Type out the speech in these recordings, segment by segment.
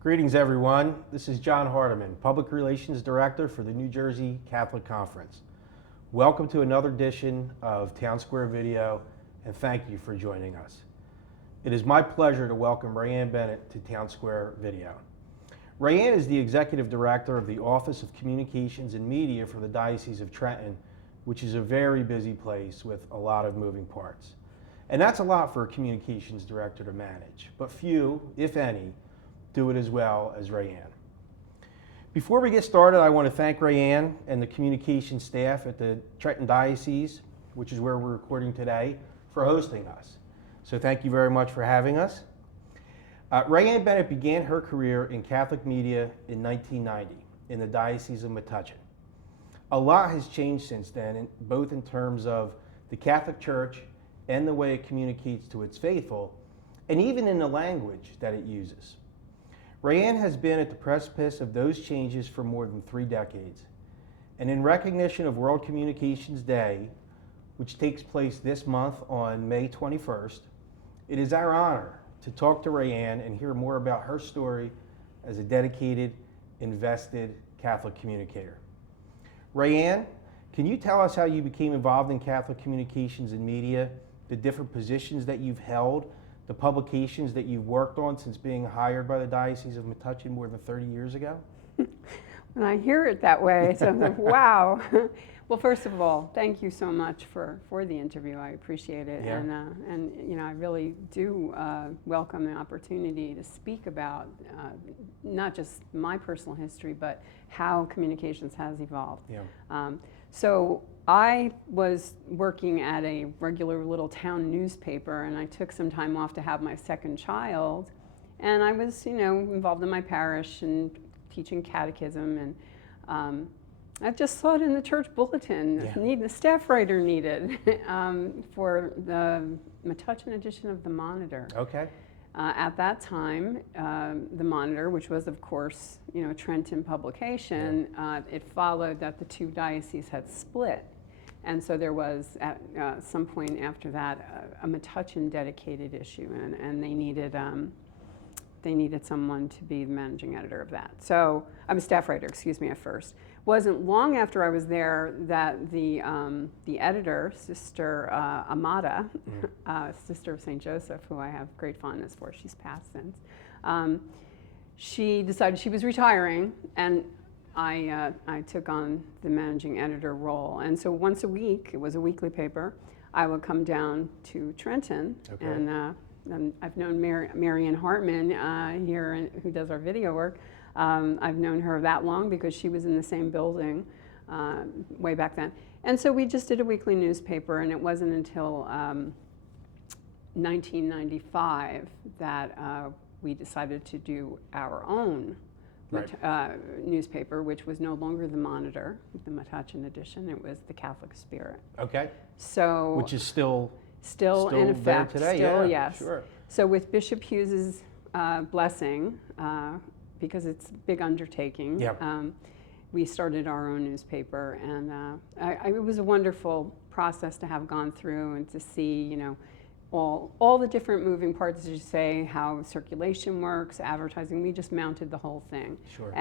Greetings, everyone. This is John Hardiman, Public Relations Director for the New Jersey Catholic Conference. Welcome to another edition of Town Square Video, and thank you for joining us. It is my pleasure to welcome Rayanne Bennett to Town Square Video. Rayanne is the Executive Director of the Office of Communications and Media for the Diocese of Trenton, which is a very busy place with a lot of moving parts. And that's a lot for a communications director to manage, but few, if any, do it as well as Rayanne. Before we get started, I want to thank Rayanne and the communications staff at the Trenton Diocese, which is where we're recording today, for hosting us. So thank you very much for having us. Rayanne Bennett began her career in Catholic media in 1990 in the Diocese of Metuchen. A lot has changed since then, both in terms of the Catholic Church and the way it communicates to its faithful, and even in the language that it uses. Rayanne has been at the precipice of those changes for more than 3 decades. And in recognition of World Communications Day, which takes place this month on May 21st, it is our honor to talk to Rayanne and hear more about her story as a dedicated, invested Catholic communicator. Rayanne, can you tell us how you became involved in Catholic communications and media, the different positions that you've held, the publications that you've worked on since being hired by the Diocese of Metuchen more than 30 years ago? When I hear it that way, it sounds like, wow. Well, first of all, thank you so much for the interview. I appreciate it. Yeah. And you know, I really do welcome the opportunity to speak about not just my personal history, but how communications has evolved. Yeah. So I was working at a regular little town newspaper, and I took some time off to have my second child. And I was, you know, involved in my parish and teaching catechism, and I just saw it in the church bulletin. Yeah. The staff writer needed for the Metuchen edition of the Monitor. Okay. At that time, the Monitor, which was of course, you know, a Trenton publication, it followed that the 2 dioceses had split. And so there was, at some point after that, a Metuchen dedicated issue, and they needed someone to be the managing editor of that. So I'm a staff writer, excuse me, at first. Wasn't long after I was there that the editor, Sister Amata, Sister of St. Joseph, who I have great fondness for, she's passed since, she decided she was retiring, and I took on the managing editor role. And so once a week, it was a weekly paper, I would come down to Trenton. Okay. And I've known Rayanne Hardiman here, who does our video work. I've known her that long because she was in the same building way back then. And so we just did a weekly newspaper, and it wasn't until 1995 that we decided to do our own newspaper, which was no longer the Monitor, the Metuchen edition. It was the Catholic Spirit. Okay. So, which is still in effect today. still, yeah, yes. Sure. So with Bishop Hughes's blessing, because it's a big undertaking, Yep. we started our own newspaper, and it was a wonderful process to have gone through and to see, you know, all the different moving parts, as you say, how circulation works, advertising. We just mounted the whole thing. Sure.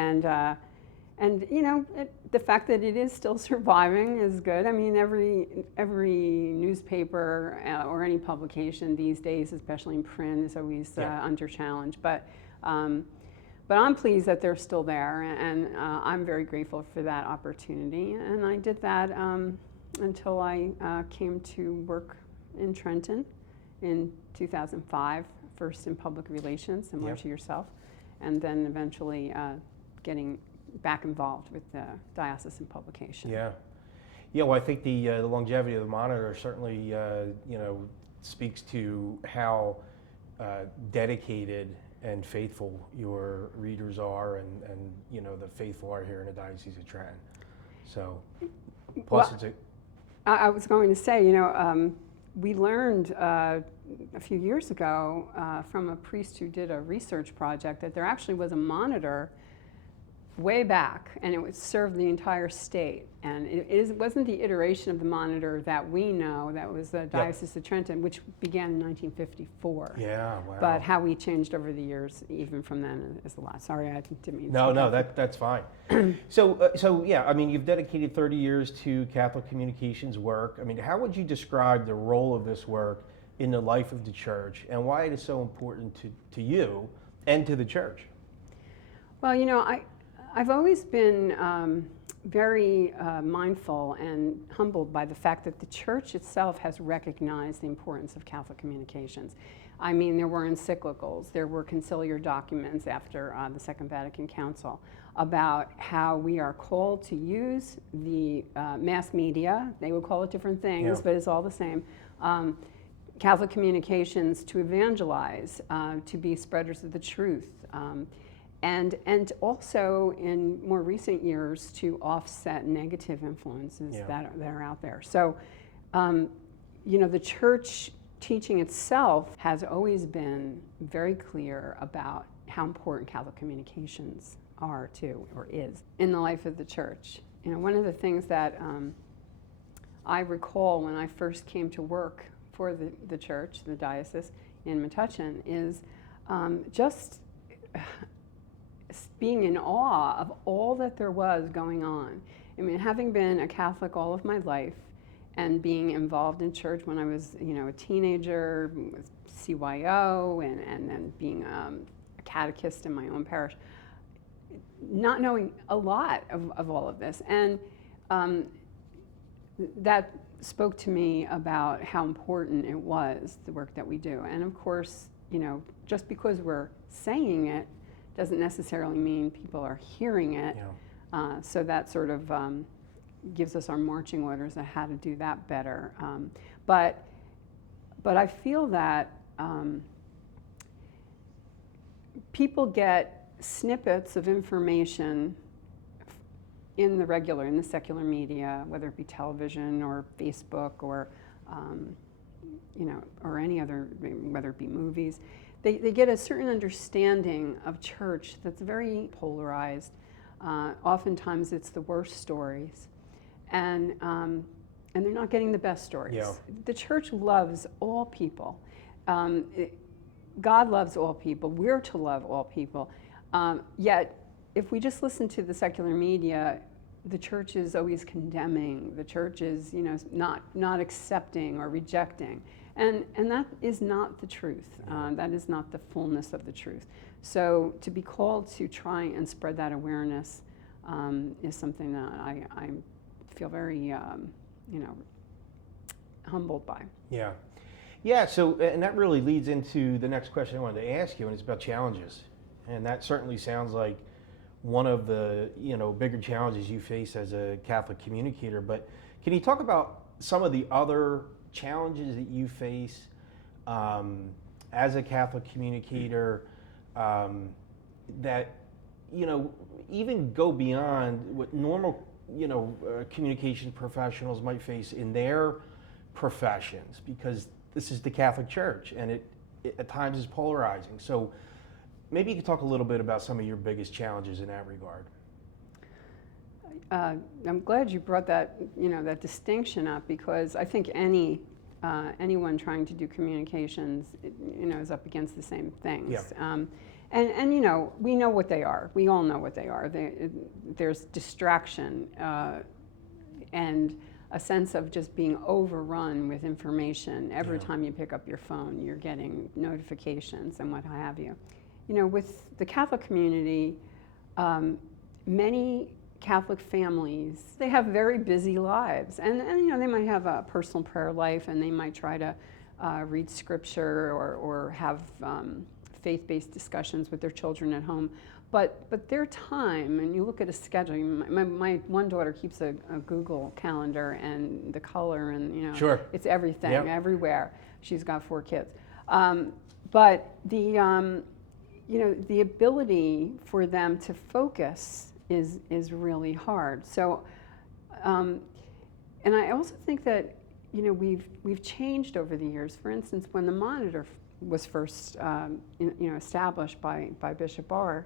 And you know, the fact that it is still surviving is good. I mean, every newspaper or any publication these days, especially in print, is always under challenge. But I'm pleased that they're still there, and I'm very grateful for that opportunity. And I did that until I came to work in Trenton in 2005, first in public relations, similar to yourself, and then eventually getting back involved with the diocesan publication. Yeah, yeah. Well, I think the longevity of the Monitor certainly, you know, speaks to how dedicated and faithful your readers are, and you know, the faithful are here in the Diocese of Trenton. So, plus well, I was going to say, you know, we learned a few years ago from a priest who did a research project that there actually was a Monitor way back, and it would serve the entire state. And it wasn't the iteration of the monitor that we know, that was the Diocese of Trenton, which began in 1954. Yeah, wow. But how we changed over the years, even from then, is a lot. Sorry, I didn't mean to. No, that's fine. So yeah, I mean, you've dedicated 30 years to Catholic communications work. I mean, how would you describe the role of this work in the life of the church, and why it is so important to you and to the church? Well, you know, I've always been very mindful and humbled by the fact that the church itself has recognized the importance of Catholic communications. I mean, there were encyclicals, there were conciliar documents after the Second Vatican Council about how we are called to use the mass media. They would call it different things, but it's all the same. Catholic communications to evangelize, to be spreaders of the truth, and also in more recent years to offset negative influences that are out there. So, you know, the church teaching itself has always been very clear about how important Catholic communications are too, or is, in the life of the church. You know, one of the things that I recall when I first came to work for the church, the diocese in Metuchen, is just being in awe of all that there was going on. I mean, having been a Catholic all of my life and being involved in church when I was, you know, a teenager with CYO and then being a catechist in my own parish, not knowing a lot of all of this. And that spoke to me about how important it was, the work that we do. And of course, you know, just because we're saying it doesn't necessarily mean people are hearing it. So that sort of gives us our marching orders on how to do that better. But I feel that people get snippets of information in the secular media, whether it be television or Facebook or, you know, or any other, whether it be movies. They get a certain understanding of church that's very polarized. Oftentimes it's the worst stories, and they're not getting the best stories. The church loves all people. God loves all people. We're to love all people. Yet, if we just listen to the secular media, the church is always condemning. The church is, you know, not accepting or rejecting, and that is not the truth. That is not the fullness of the truth. So to be called to try and spread that awareness is something that I feel very, you know, humbled by. Yeah. So, and that really leads into the next question I wanted to ask you, and it's about challenges. And that certainly sounds like one of the, you know, bigger challenges you face as a Catholic communicator. But can you talk about some of the other challenges that you face as a Catholic communicator that, you know, even go beyond what normal, you know, communication professionals might face in their professions, because this is the Catholic Church and it at times is polarizing. So maybe you could talk a little bit about some of your biggest challenges in that regard. I'm glad you brought that, you know, that distinction up, because I think anyone trying to do communications, you know, is up against the same things. And you know, we know what they are. We all know what they are. There's distraction and a sense of just being overrun with information. Every time you pick up your phone, you're getting notifications and what have you. You know, with the Catholic community, many Catholic families, they have very busy lives, and you know, they might have a personal prayer life, and they might try to read scripture or have faith-based discussions with their children at home. But their time, and you look at a schedule. My one daughter keeps a Google calendar, and the color, and you know, it's everything, everywhere. She's got 4 kids, but the you know, the ability for them to focus is really hard. So, and I also think that, you know, we've changed over the years. For instance, when the monitor was first you know, established by Bishop Barr,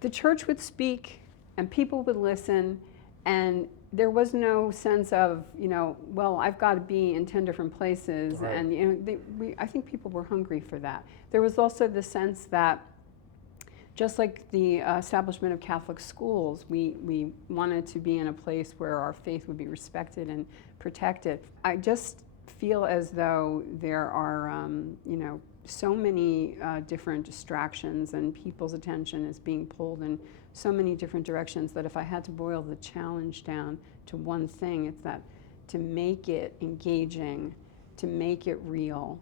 the church would speak and people would listen, and there was no sense of, well, I've got to be in 10 different places. Right. And I think people were hungry for that. There was also the sense that just like the establishment of Catholic schools, we wanted to be in a place where our faith would be respected and protected. I just feel as though there are, so many different distractions, and people's attention is being pulled in so many different directions, that if I had to boil the challenge down to one thing, it's that to make it engaging, to make it real,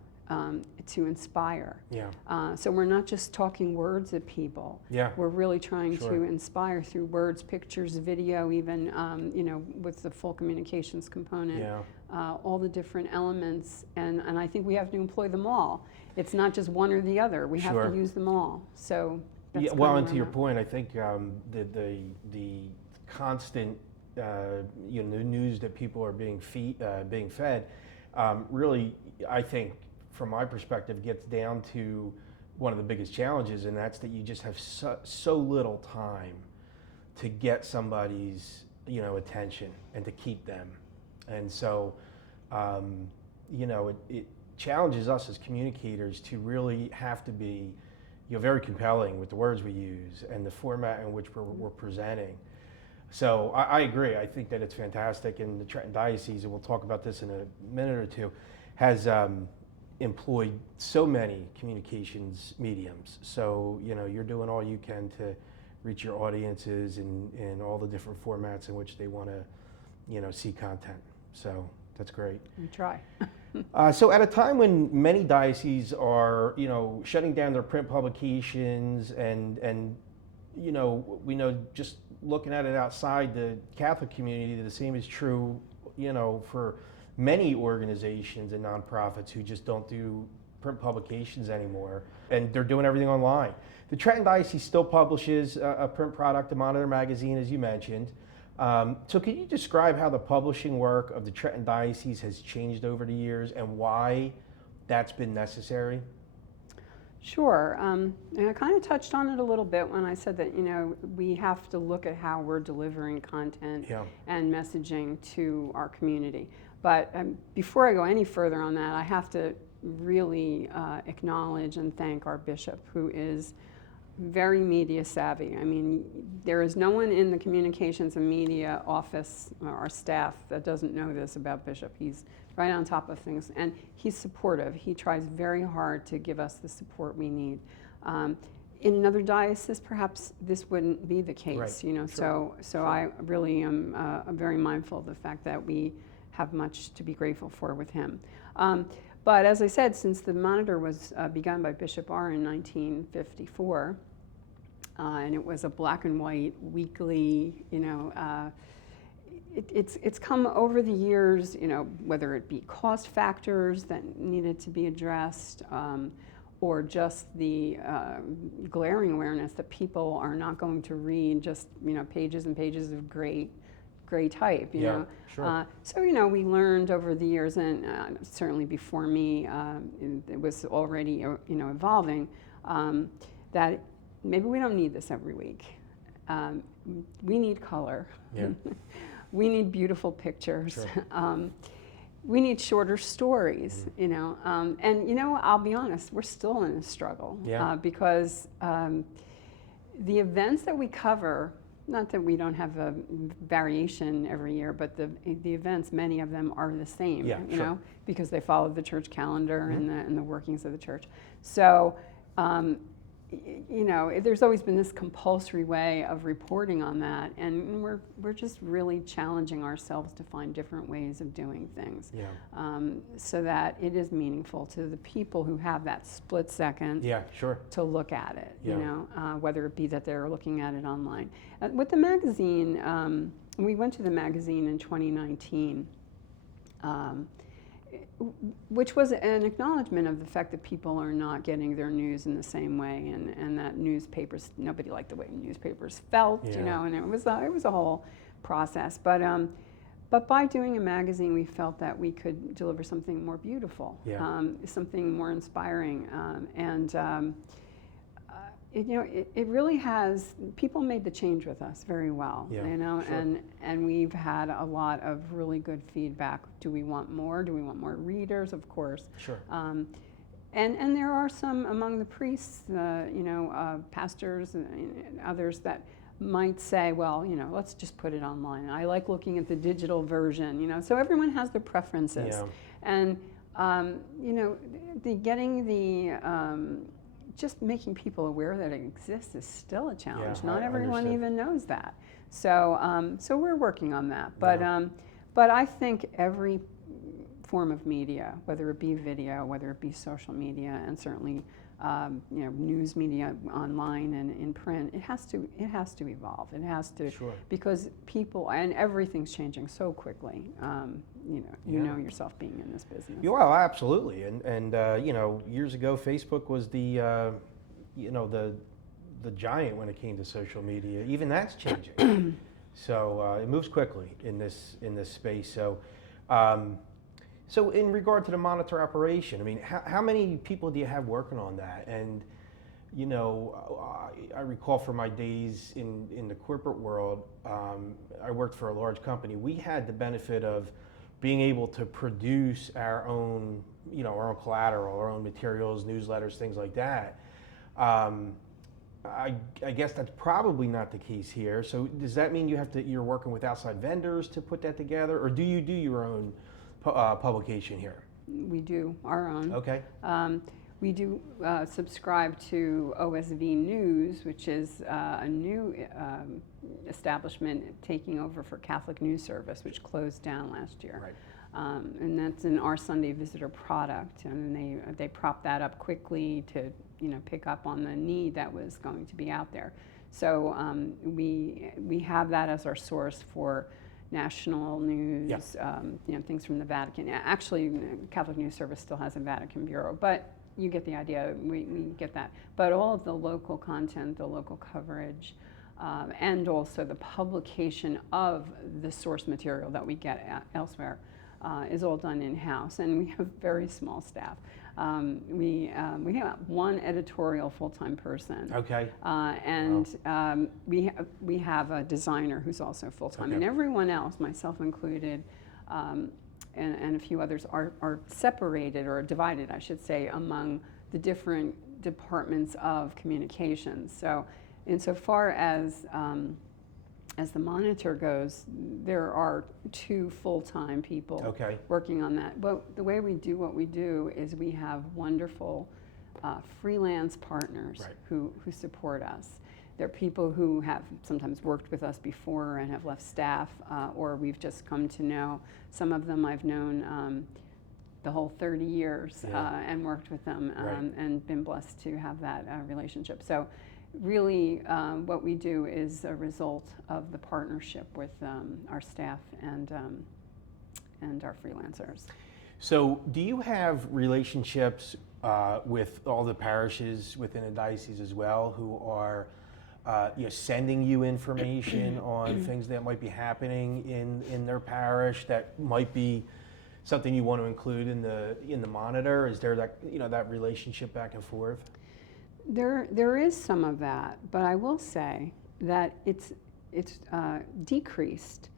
to inspire. Yeah. So we're not just talking words at people. Yeah. We're really trying Sure. to inspire through words, pictures, video, even with the full communications component. Yeah. All the different elements, and I think we have to employ them all. It's not just one or the other. We have Sure. to use them all. So that's Yeah, kind well, of and where to your I'm at. point, I think the constant the news that people are being fed really, I think, from my perspective, gets down to one of the biggest challenges, and that's that you just have so little time to get somebody's attention and to keep them, and so it challenges us as communicators to really have to be very compelling with the words we use and the format in which we're presenting. So I agree. I think that it's fantastic, and the Trenton Diocese, and we'll talk about this in a minute or two, has employed so many communications mediums. So you're doing all you can to reach your audiences in all the different formats in which they want to see content. So that's great. We try. So at a time when many dioceses are, shutting down their print publications, and we know, just looking at it outside the Catholic community, the same is true, for many organizations and nonprofits who just don't do print publications anymore, and they're doing everything online. The Trenton Diocese still publishes a print product, the Monitor magazine, as you mentioned. So can you describe how the publishing work of the Trenton Diocese has changed over the years and why that's been necessary? Sure. And I kind of touched on it a little bit when I said that, we have to look at how we're delivering content Yeah. and messaging to our community. But before I go any further on that, I have to really acknowledge and thank our bishop, who is very media savvy. I mean, there is no one in the communications and media office, our staff, that doesn't know this about Bishop. He's right on top of things, and he's supportive. He tries very hard to give us the support we need. In another diocese, perhaps this wouldn't be the case, Right. Sure. So I really am very mindful of the fact that we have much to be grateful for with him. But as I said, since the Monitor was begun by Bishop R. in 1954, and it was a black and white weekly, it's come over the years, whether it be cost factors that needed to be addressed, or just the glaring awareness that people are not going to read just pages and pages of gray type, you know. Sure. So we learned over the years, and certainly before me, it was already evolving, that maybe we don't need this every week. We need color. Yeah. We need beautiful pictures. Sure. We need shorter stories, and I'll be honest, we're still in a struggle. Yeah. Because the events that we cover, not that we don't have a variation every year, but the events, many of them are the same, Yeah, sure. because they follow the church calendar and the workings of the church. So, there's always been this compulsory way of reporting on that, and we're just really challenging ourselves to find different ways of doing things, so that it is meaningful to the people who have that split second Yeah, sure. to look at it, Yeah. whether it be that they're looking at it online. With the magazine, we went to the magazine in 2019, which was an acknowledgement of the fact that people are not getting their news in the same way, and that newspapers, nobody liked the way newspapers felt, Yeah. and it was a whole process. But by doing a magazine, we felt that we could deliver something more beautiful, Yeah. something more inspiring, and it really has, people made the change with us very well, Yeah, sure. sure. And we've had a lot of really good feedback. Do we want more? Do we want more readers? Of course. Sure. And there are some among the priests, pastors and others that might say, well, let's just put it online. I like looking at the digital version, so everyone has their preferences. Yeah. And, just making people aware that it exists is still a challenge. Yeah, Not everyone understood. even knows that. So we're working on that. But, Yeah. but I think every form of media, whether it be video, whether it be social media, and certainly news media online and in print, it has to evolve. It has to, Sure. because people and everything's changing so quickly. You Yeah. know yourself being in this business. Yeah, well, absolutely. And years ago, Facebook was the giant when it came to social media. Even that's changing. So it moves quickly in this space. So in regard to the monitor operation, I mean, how many people do you have working on that? And I recall from my days in the corporate world, I worked for a large company. We had the benefit of being able to produce our own collateral, our own materials, newsletters, things like that. I guess that's probably not the case here. So does that mean you're working with outside vendors to put that together, or do you do your own publication here? We do our own. Okay. We do subscribe to OSV News, which is a new establishment taking over for Catholic News Service, which closed down last year. Right. And that's an Our Sunday Visitor product, and they propped that up quickly to pick up on the need that was going to be out there. So we have that as our source for national news, Yeah. Things from the Vatican. Actually, Catholic News Service still has a Vatican bureau, but you get the idea. We get that. But all of the local content, the local coverage, and also the publication of the source material that we get elsewhere is all done in-house, and we have very small staff. We have one editorial full-time person. Okay. We have a designer who's also full-time, Okay. and everyone else, myself included, and a few others, are separated or divided, I should say, among the different departments of communications. So, insofar as the monitor goes, there are 2 full-time people Okay. working on that. But the way we do what we do is we have wonderful freelance partners Right. who support us. They're people who have sometimes worked with us before and have left staff, or we've just come to know. Some of them I've known the whole 30 years and worked with them Right. and been blessed to have that relationship. So really what we do is a result of the partnership with our staff and our freelancers. So do you have relationships with all the parishes within a diocese as well, who are sending you information on things that might be happening in their parish that might be something you want to include in the monitor? Is there that relationship back and forth? There is some of that, but I will say that it's decreased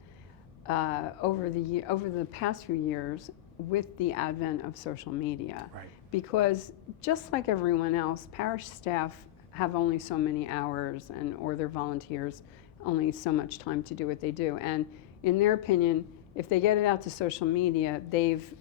over the past few years with the advent of social media. Right. Because just like everyone else, parish staff have only so many hours, or their volunteers only so much time to do what they do. And in their opinion, if they get it out to social media, they've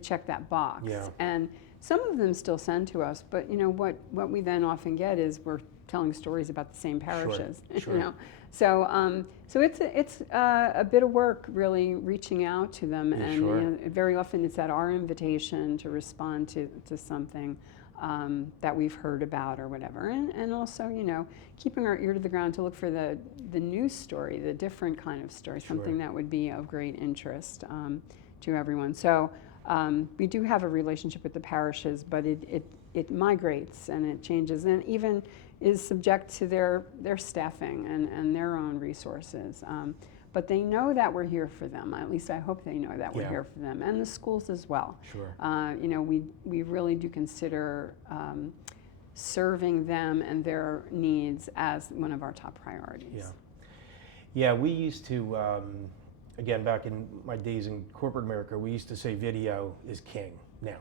checked that box. Yeah. And some of them still send to us, but what we then often get is we're telling stories about the same parishes. Sure. So it's a bit of work really reaching out to them, Yeah, and sure. very often it's at our invitation to respond to something that we've heard about or whatever, and also keeping our ear to the ground to look for the news story, the different kind of story, Sure. something that would be of great interest to everyone. So we do have a relationship with the parishes, but it migrates and it changes, and even is subject to their staffing and their own resources. But they know that we're here for them. At least I hope they know that we're Yeah. here for them, and the schools as well. Sure. We really do consider serving them and their needs as one of our top priorities. Yeah. Yeah, we used to, again, back in my days in corporate America, we used to say video is king now.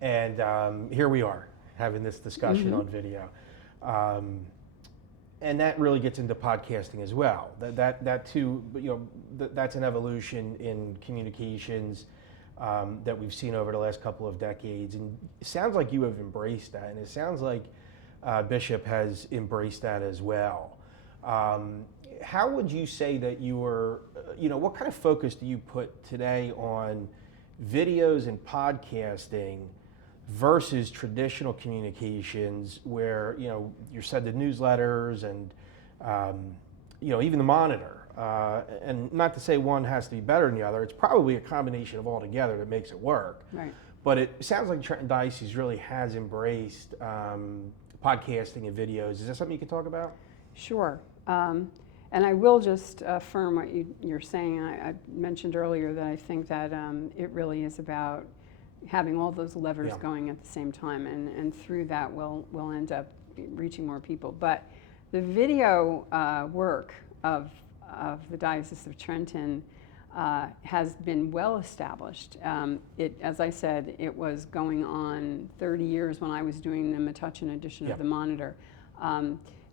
And here we are having this discussion on video. And that really gets into podcasting as well. That too, that's an evolution in communications that we've seen over the last couple of decades. And it sounds like you have embraced that, and it sounds like Bishop has embraced that as well. How would you say that what kind of focus do you put today on videos and podcasting versus traditional communications where, you're sending newsletters and, even the monitor? And not to say one has to be better than the other, it's probably a combination of all together that makes it work. Right. But it sounds like Trenton Diocese really has embraced podcasting and videos. Is that something you can talk about? Sure. And I will just affirm what you're saying. I mentioned earlier that I think that it really is about having all those levers going at the same time, and through that we'll end up reaching more people. But the video work of the Diocese of Trenton has been well established. As I said, it was going on 30 years when I was doing the Metuchen edition of the Monitor.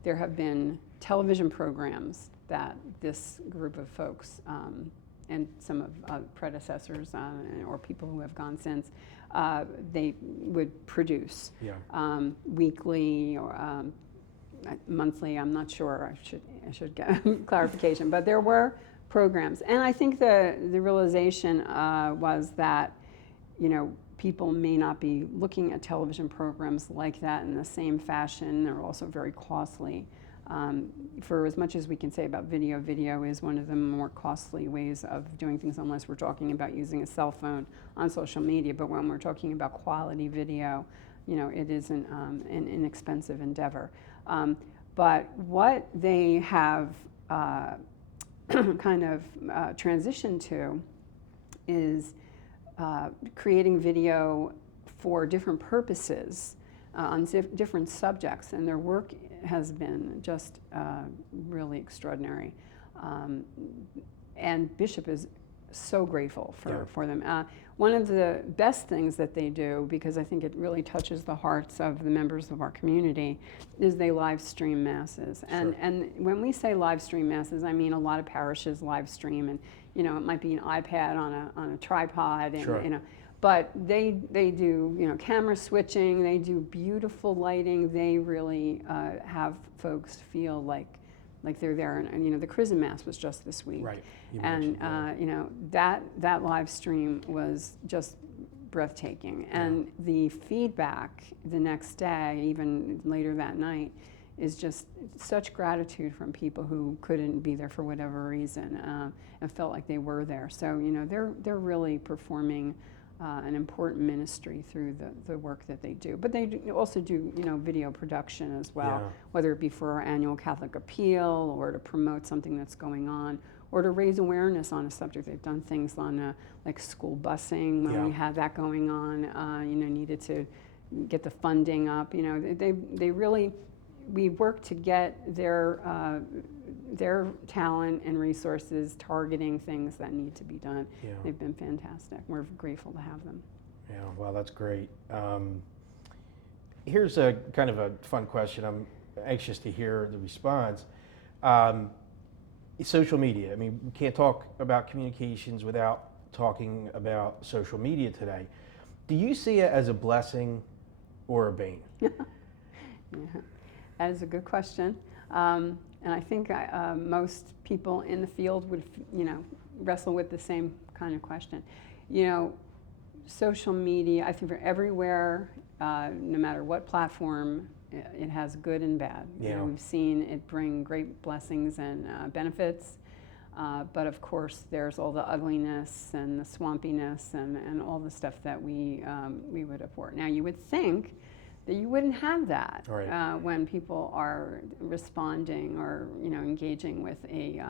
There have been television programs that this group of folks and some of predecessors or people who have gone since, they would produce weekly or monthly. I'm not sure. I should get clarification. But there were programs, and I think the realization was that people may not be looking at television programs like that in the same fashion. They're also very costly. For as much as we can say about video, video is one of the more costly ways of doing things, unless we're talking about using a cell phone on social media. But when we're talking about quality video, it is an inexpensive endeavor. But what they have kind of transitioned to is creating video for different purposes on different subjects, and their work has been just really extraordinary. And Bishop is so grateful for them. One of the best things that they do, because I think it really touches the hearts of the members of our community, is they live stream masses. And when we say live stream masses, I mean a lot of parishes live stream, and it might be an iPad on a tripod, and but they do camera switching, they do beautiful lighting, they really have folks feel like they're there. And the Chrism Mass was just this week, right? And that live stream was just breathtaking, and the feedback the next day, even later that night, is just such gratitude from people who couldn't be there for whatever reason and felt like they were there. So they're really performing an important ministry through the work that they do. But they also do video production as well, whether it be for our annual Catholic Appeal, or to promote something that's going on, or to raise awareness on a subject. They've done things on like school busing when we had that going on. Needed to get the funding up. They really, we work to get their talent and resources targeting things that need to be done. They've been fantastic. We're grateful to have them. Yeah, well, that's great. Here's a kind of a fun question. I'm anxious to hear the response. Social media. I mean, we can't talk about communications without talking about social media today. Do you see it as a blessing or a bane? That is a good question. And I think most people in the field would, wrestle with the same kind of question. Social media, I think for everywhere, no matter what platform, it has good and bad. We've seen it bring great blessings and benefits, but of course there's all the ugliness and the swampiness and all the stuff that we would abhor. Now you would think that you wouldn't have that when people are responding or engaging with a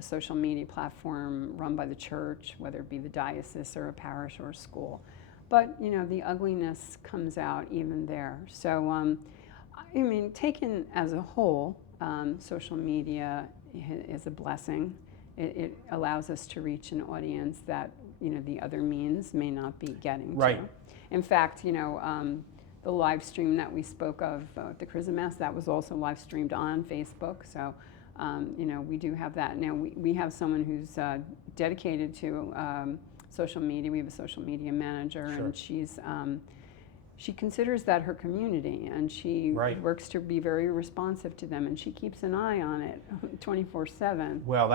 social media platform run by the church, whether it be the diocese or a parish or a school. but the ugliness comes out even there. So I mean, taken as a whole, social media is a blessing. It allows us to reach an audience that the other means may not be getting Right. to. In fact, the live stream that we spoke of at the Chrism Mass, that was also live streamed on Facebook. So, we do have that. Now, we have someone who's dedicated to social media. We have a social media manager, Sure. and she considers that her community, and she Right. works to be very responsive to them, and she keeps an eye on it 24/7. Well,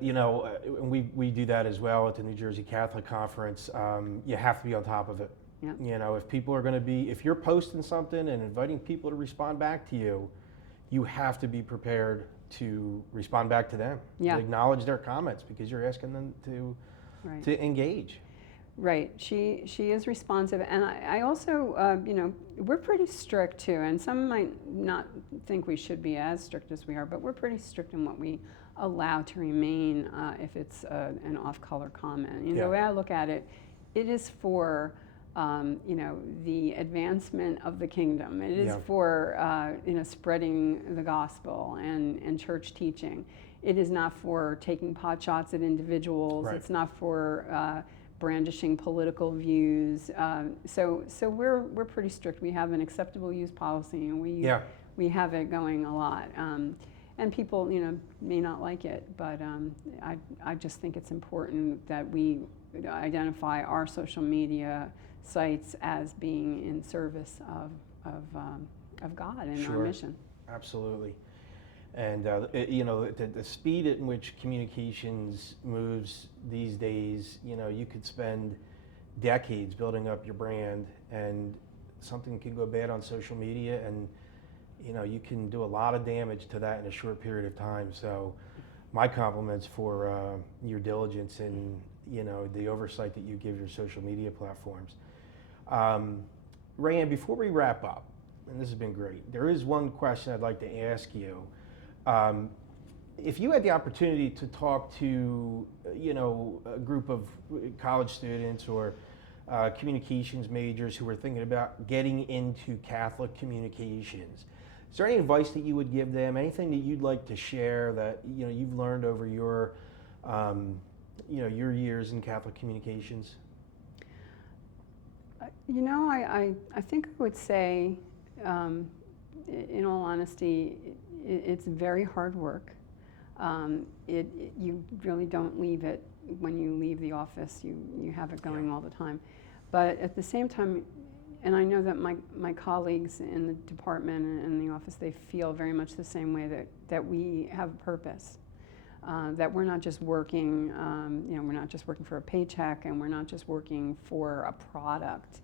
we do that as well at the New Jersey Catholic Conference. You have to be on top of it. Yeah. If people are going to if you're posting something and inviting people to respond back to you, you have to be prepared to respond back to them. Yeah. To acknowledge their comments, because you're asking them Right. to engage. Right. She is responsive, and I also, we're pretty strict too. And some might not think we should be as strict as we are, but we're pretty strict in what we allow to remain if it's an off-color comment. Yeah. The way I look at it, it is for the advancement of the kingdom. It is Yeah. for spreading the gospel and church teaching. It is not for taking pot shots at individuals. Right. It's not for brandishing political views. So we're pretty strict. We have an acceptable use policy, and we have it going a lot. And people, may not like it, but I just think it's important that we identify our social media sites as being in service of God and Sure. our mission. Absolutely. And the speed at which communications moves these days, you could spend decades building up your brand, and something can go bad on social media, and you can do a lot of damage to that in a short period of time. So my compliments for your diligence and the oversight that you give your social media platforms. Rayanne, before we wrap up, and this has been great, there is one question I'd like to ask you. If you had the opportunity to talk to, a group of college students or communications majors who are thinking about getting into Catholic communications, is there any advice that you would give them? Anything that you'd like to share that you've learned over your years in Catholic communications? I think I would say, in all honesty, it's very hard work. You really don't leave it when you leave the office. You have it going all the time. But at the same time, and I know that my colleagues in the department and in the office, they feel very much the same way, that we have a purpose. That we're not just working, we're not just working for a paycheck, and we're not just working for a product,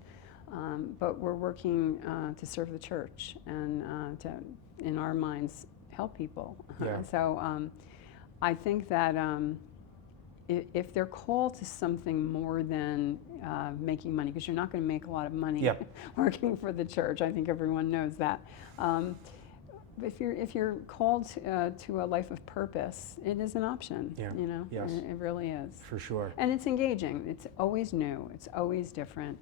but we're working to serve the church and to, in our minds, help people. Yeah. So I think that if they're called to something more than making money, because you're not going to make a lot of money Yeah. working for the church, I think everyone knows that. If you're called to a life of purpose, it is an option. Yeah. Yes. It really is. For sure. And it's engaging. It's always new. It's always different.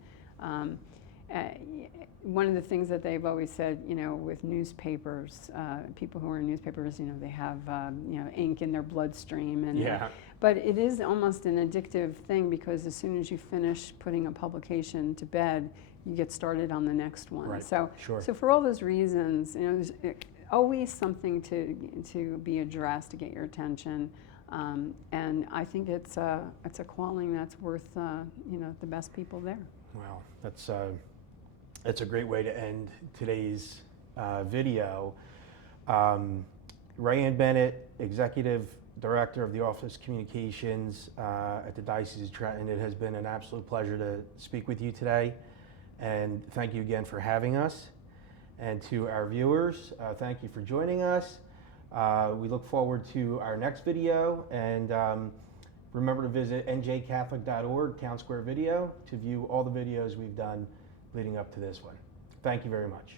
One of the things that they've always said, with newspapers, people who are in newspapers, they have ink in their bloodstream, and Yeah. but it is almost an addictive thing, because as soon as you finish putting a publication to bed, you get started on the next one. Right. So, Sure. so for all those reasons, there's always something to be addressed to get your attention, and I think it's a calling that's worth the best people there. Well, that's a great way to end today's video. Rayanne Bennett, Executive Director of the Office of Communications at the Diocese of Trenton. It has been an absolute pleasure to speak with you today, and thank you again for having us. And to our viewers, thank you for joining us. We look forward to our next video, and remember to visit njcatholic.org, Town Square Video, to view all the videos we've done leading up to this one. Thank you very much.